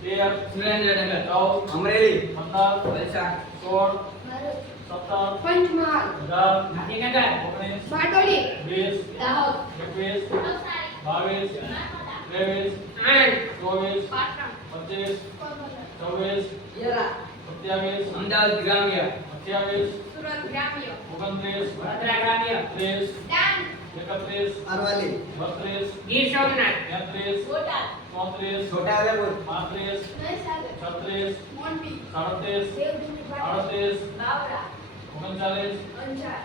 તેર સુરેન્દ્રનગર ચૌદ અમરેલી પંદર વલસાડ સોળ ભરૂચ સત્તર પંચમહાલ અઢાર ગાંધીનગર ઓગણીસ બારડોલી વીસ દાહોદ એકવીસ નવસારી બાવીસ ત્રેવીસ આણંદ ચોવીસ પાટણ પચીસ પોરબંદર છવ્વીસ યરા સત્યાવીસ અમદાવાદ ગ્રામ્ય અઠ્યાવીસ સુરત ગ્રામ્ય ઓગણત્રીસ વડોદરા ગ્રામ્ય ત્રીસ ડાંગ એકત્રીસ અરવલ્લી બત્રીસ ગીર સોમનાથ તેત્રીસ બોટાદ ચોત્રીસ છોટાઉદેપુર પાંત્રીસ મહીસાગર છત્રીસ મોરબી સાડત્રીસ દેવભૂમિ પાટણ આડત્રીસ બાવળા ઓગણચાલીસ અંજાર